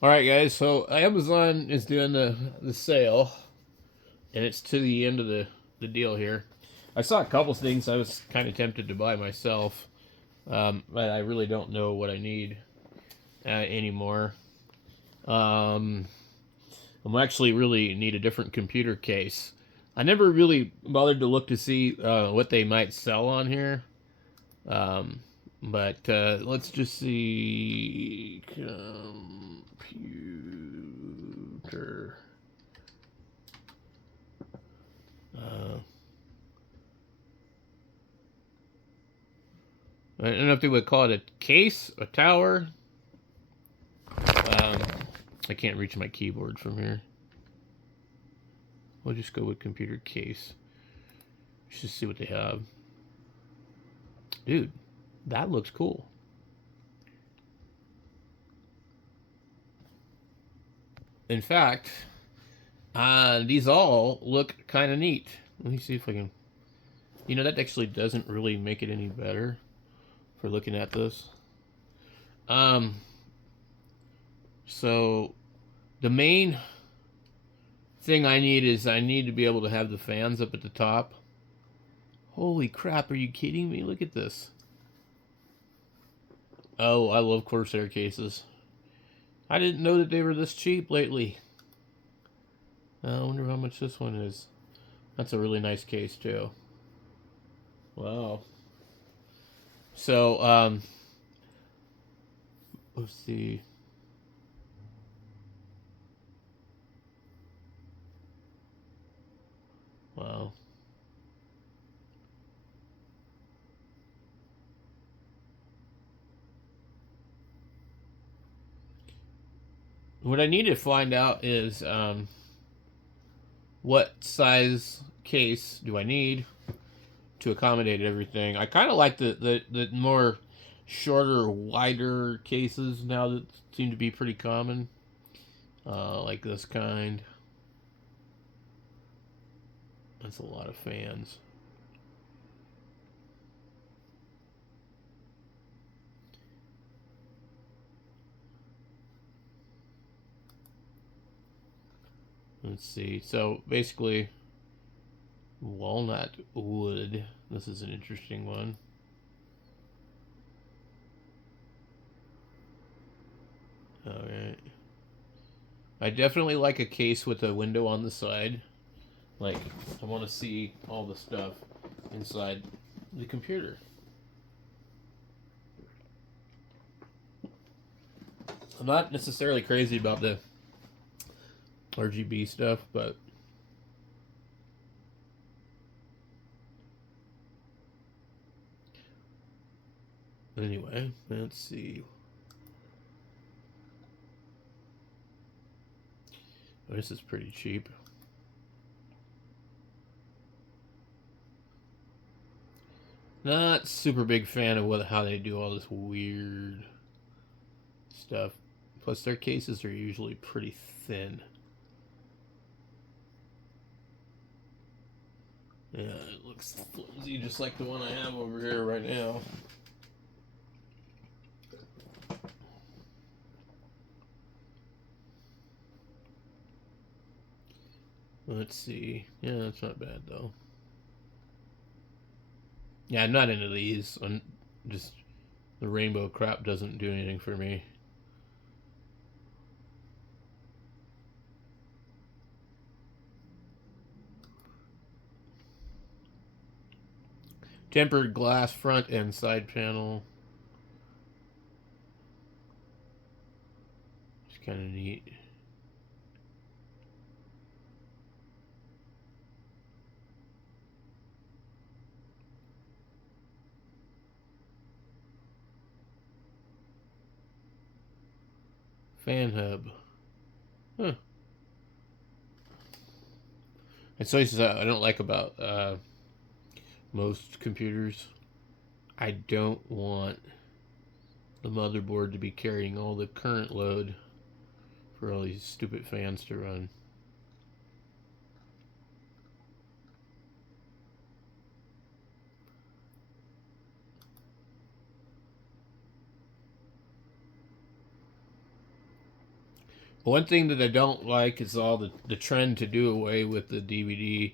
All right, guys. So Amazon is doing the sale, and it's to the end of the deal here. I saw a couple things I was kind of tempted to buy myself, but I really don't know what I need anymore. Um, I'm actually really need a different computer case. I never really bothered to look to see what they might sell on here. Um, but let's just see computer. Uh, I don't know if they would call it a case, a tower. Um, I can't reach my keyboard from here. We'll just go with computer case. Let's just see what they have. Dude, that looks cool. In fact, these all look kind of neat. Let me see if I can. You know, that actually doesn't really make it any better for looking at this. Um, so the main thing I need is I need to be able to have the fans up at the top. Holy crap, are you kidding me? Look at this. Oh, I love Corsair cases. I didn't know that they were this cheap lately. I wonder how much this one is. That's a really nice case, too. Wow. So, let's see. Wow. What I need to find out is what size case do I need to accommodate everything. I kind of like the more shorter, wider cases now that seem to be pretty common, like this kind. That's a lot of fans. Let's see. So basically, walnut wood. This is an interesting one. All right. I definitely like a case with a window on the side. Like, I want to see all the stuff inside the computer. I'm not necessarily crazy about the RGB stuff, but anyway, let's see. Oh, this is pretty cheap. Not super big fan of how they do all this weird stuff. Plus, their cases are usually pretty thin. Yeah, it looks flimsy, just like the one I have over here right now. Let's see. Yeah, that's not bad though. Yeah, I'm not into these. I'm just the rainbow crap doesn't do anything for me. Tempered glass front and side panel. It's kind of neat. Fan hub. Huh. It's something I don't like about most computers. I don't want the motherboard to be carrying all the current load for all these stupid fans to run. One thing that I don't like is all the trend to do away with the DVD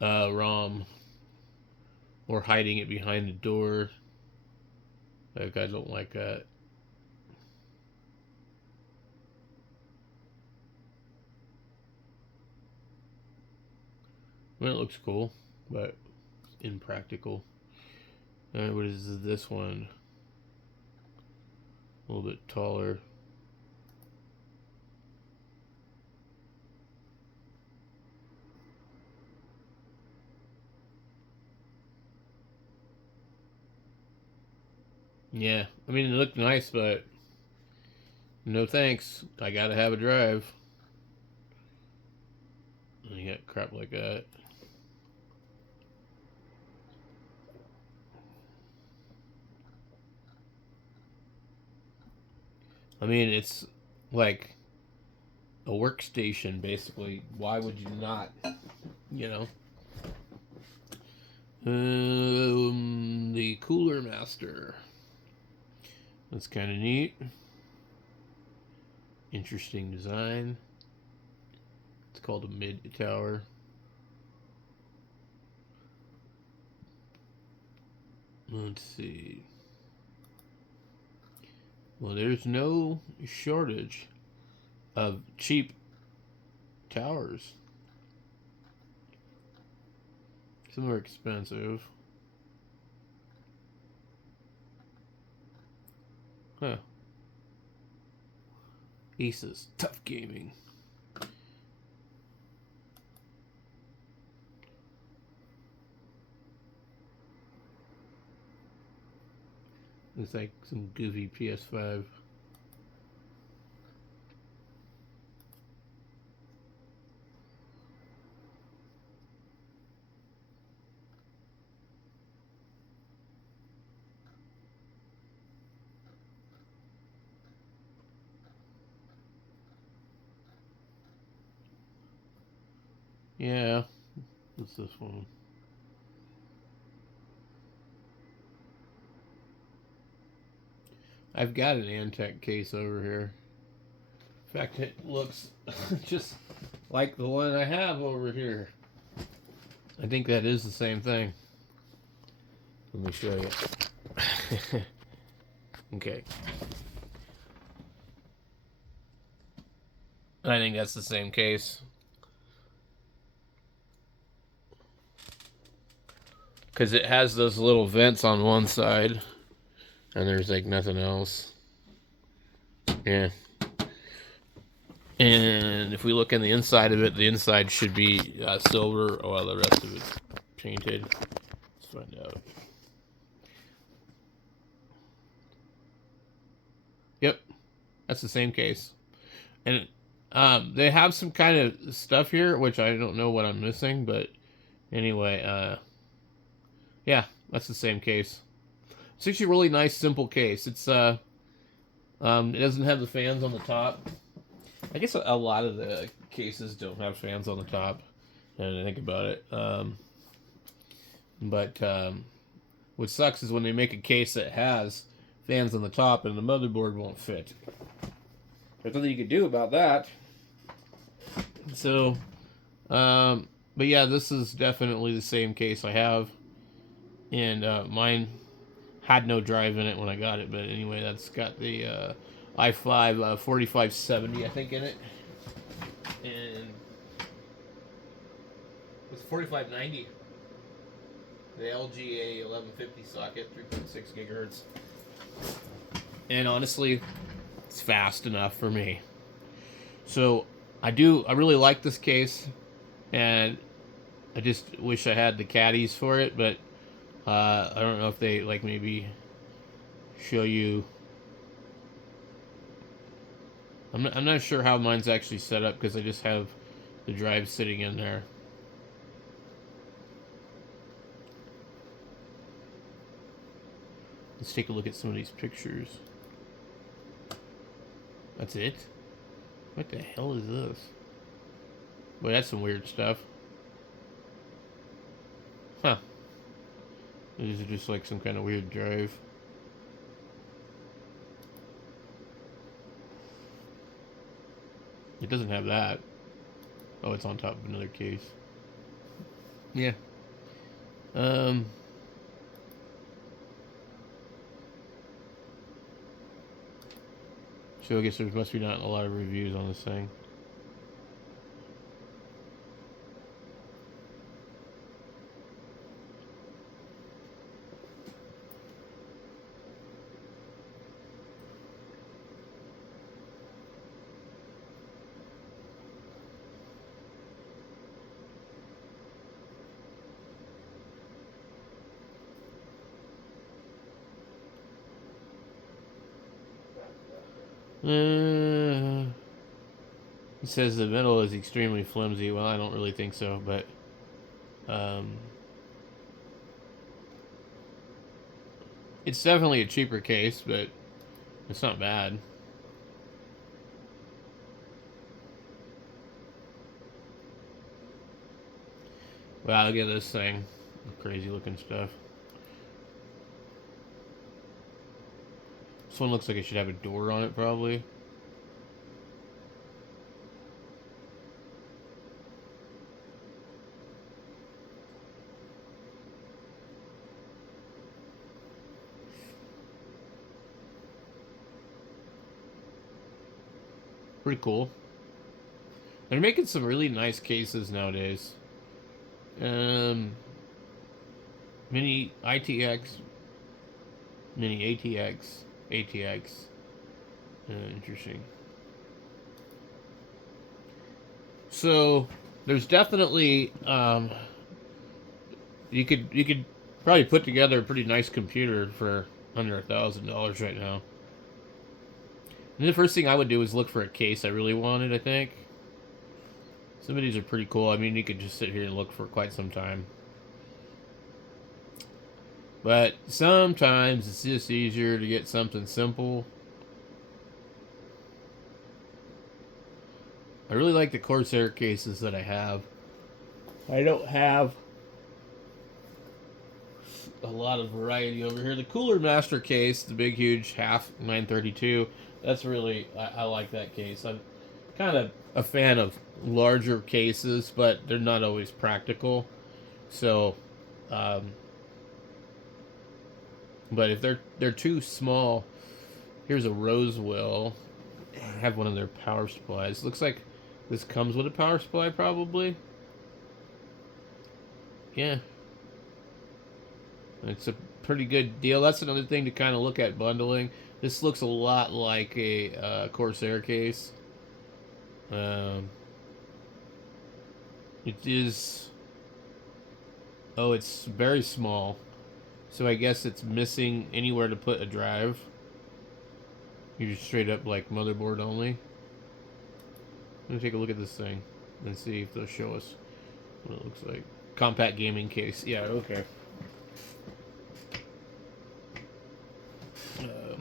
ROM or hiding it behind the door. Like, I don't like that. I mean, it looks cool, but impractical. What is this one? A little bit taller. Yeah, I mean, it looked nice, but no thanks. I gotta have a drive. And you got crap like that. I mean, it's like a workstation, basically. Why would you not? You know? The Cooler Master. That's kind of neat. Interesting design. It's called a mid tower. Let's see. Well, there's no shortage of cheap towers. Some are expensive. Huh. Asus Tough Gaming. It's like some goofy PS5. Yeah. What's this one? I've got an Antec case over here. In fact, it looks just like the one I have over here. I think that is the same thing. Let me show you. Okay. I think that's the same case. Because it has those little vents on one side, and there's like nothing else. Yeah. And if we look in the inside of it, the inside should be silver, while the rest of it's painted. Let's find out. Yep, that's the same case. And they have some kind of stuff here, which I don't know what I'm missing, but anyway, yeah, that's the same case. It's actually a really nice, simple case. It doesn't have the fans on the top. I guess a lot of the cases don't have fans on the top. And I think about it, but what sucks is when they make a case that has fans on the top and the motherboard won't fit. There's nothing you can do about that. So, but yeah, this is definitely the same case I have, and mine had no drive in it when I got it. But anyway, that's got the i5 4570, I think, in it, and it's 4590. The LGA 1150 socket, 3.6 gigahertz, and honestly, it's fast enough for me. So I really like this case, and I just wish I had the caddies for it, but I don't know if they like maybe show you. I'm not sure how mine's actually set up because I just have the drive sitting in there. Let's take a look at some of these pictures. That's it? What the hell is this? Boy, that's some weird stuff. Huh. These are just like some kind of weird drive. It doesn't have that. Oh, it's on top of another case. Yeah. Um. So I guess there must be not a lot of reviews on this thing. It says the metal is extremely flimsy. Well, I don't really think so, but um, it's definitely a cheaper case, but it's not bad. Wow, look at this thing. Crazy looking stuff. This one looks like it should have a door on it, probably. Pretty cool. They're making some really nice cases nowadays. Um, Mini ITX, Mini ATX, ATX. Interesting. So there's definitely you could probably put together a pretty nice computer for under $1,000 right now. And the first thing I would do is look for a case I really wanted. I think some of these are pretty cool. I mean, you could just sit here and look for quite some time. But sometimes it's just easier to get something simple. I really like the Corsair cases that I have. I don't have a lot of variety over here. The Cooler Master case, the big, huge half 932, that's really, I like that case. I'm kind of a fan of larger cases, but they're not always practical. So, um, but if they're too small, here's a Rosewell. I have one of their power supplies. Looks like this comes with a power supply, probably. Yeah, it's a pretty good deal. That's another thing to kind of look at bundling. This looks a lot like a Corsair case. Um, it is. Oh, it's very small. So I guess it's missing anywhere to put a drive. You just straight up like motherboard only. Let me take a look at this thing and see if they'll show us what it looks like. Compact gaming case. Yeah, okay. Uh,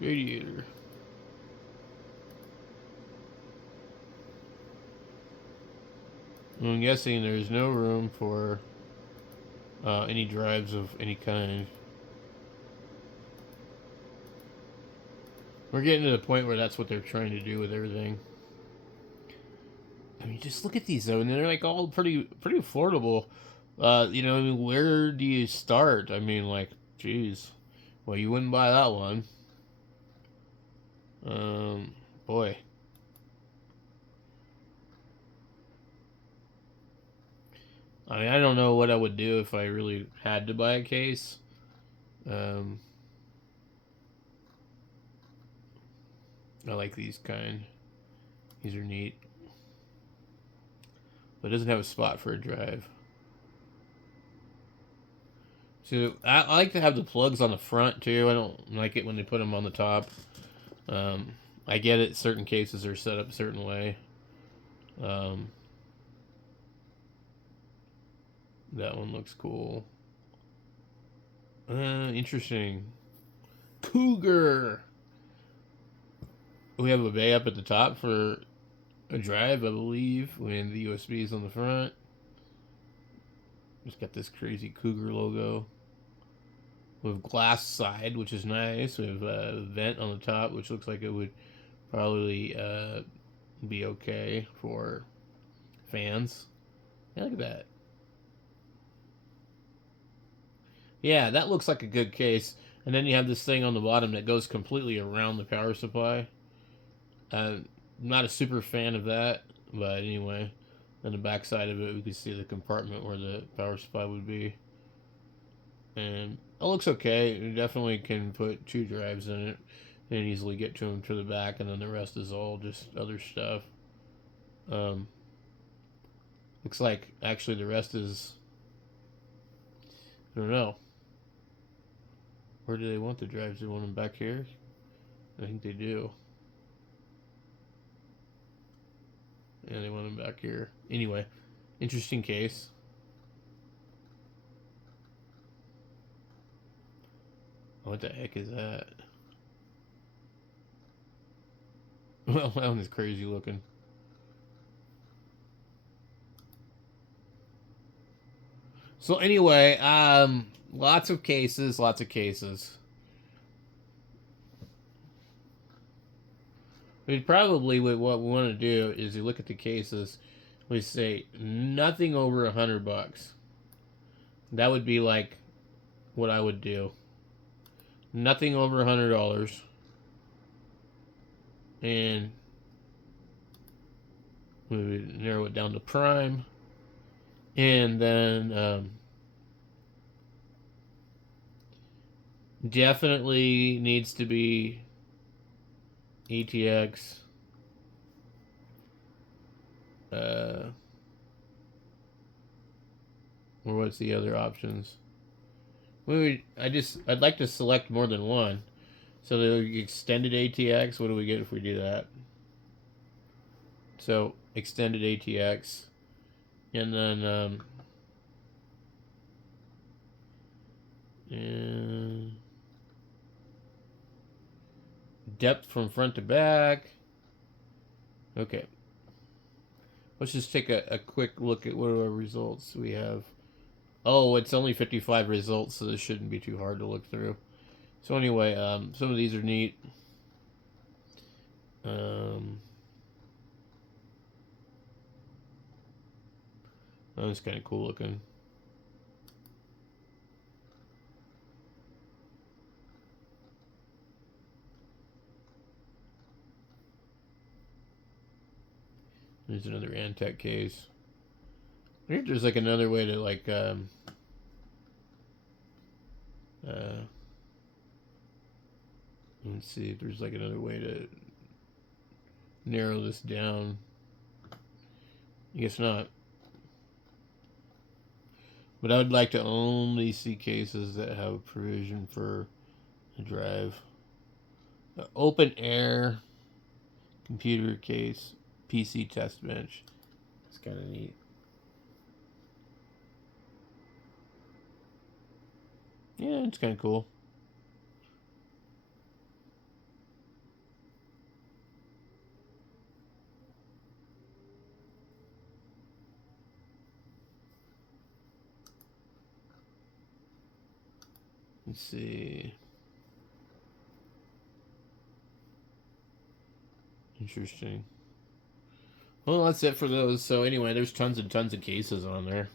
Radiator. I'm guessing there's no room for any drives of any kind. We're getting to the point where that's what they're trying to do with everything. I mean, just look at these though, and they're like all pretty affordable. I mean, where do you start? I mean, like, geez, well, you wouldn't buy that one. Boy, I mean, I don't know what I would do if I really had to buy a case. Um, I like these kind. These are neat, but it doesn't have a spot for a drive. So I like to have the plugs on the front too. I don't like it when they put them on the top. Um, I get it. Certain cases are set up a certain way. Um, that one looks cool. Interesting. Cougar. We have a bay up at the top for a drive, I believe, when the USB is on the front. Just got this crazy Cougar logo. with glass side, which is nice. We have a vent on the top, which looks like it would probably be okay for fans. Yeah, look at that. Yeah, that looks like a good case. And then you have this thing on the bottom that goes completely around the power supply. I'm not a super fan of that, but anyway, on the back side of it, we can see the compartment where the power supply would be. And it looks okay. You definitely can put 2 drives in it and easily get to them to the back, and then the rest is all just other stuff. Um, Looks like actually the rest is, I don't know. Where do they want the drives? Do they want them back here? I think they do. Yeah, they want them back here. Anyway, interesting case. What the heck is that? Well, that one is crazy looking. So anyway, lots of cases, lots of cases. We probably what we want to do is you look at the cases. We say nothing over $100. That would be like what I would do. Nothing over $100, and we would narrow it down to prime, and then definitely needs to be ATX. Or what's the other options? I'd like to select more than one. So the extended ATX, what do we get if we do that? So extended ATX, and then and depth from front to back. Okay. Let's just take a quick look at what our results we have. Oh, it's only 55 results, so this shouldn't be too hard to look through. So anyway, some of these are neat. That was kind of cool looking. There's another Antec case. I think there's like another way to like let's see if there's like another way to narrow this down. I guess not. But I would like to only see cases that have provision for a drive. Open air computer case, PC test bench. It's kind of neat. Yeah, it's kind of cool. Let's see. Interesting. Well, that's it for those. So anyway, there's tons and tons of cases on there.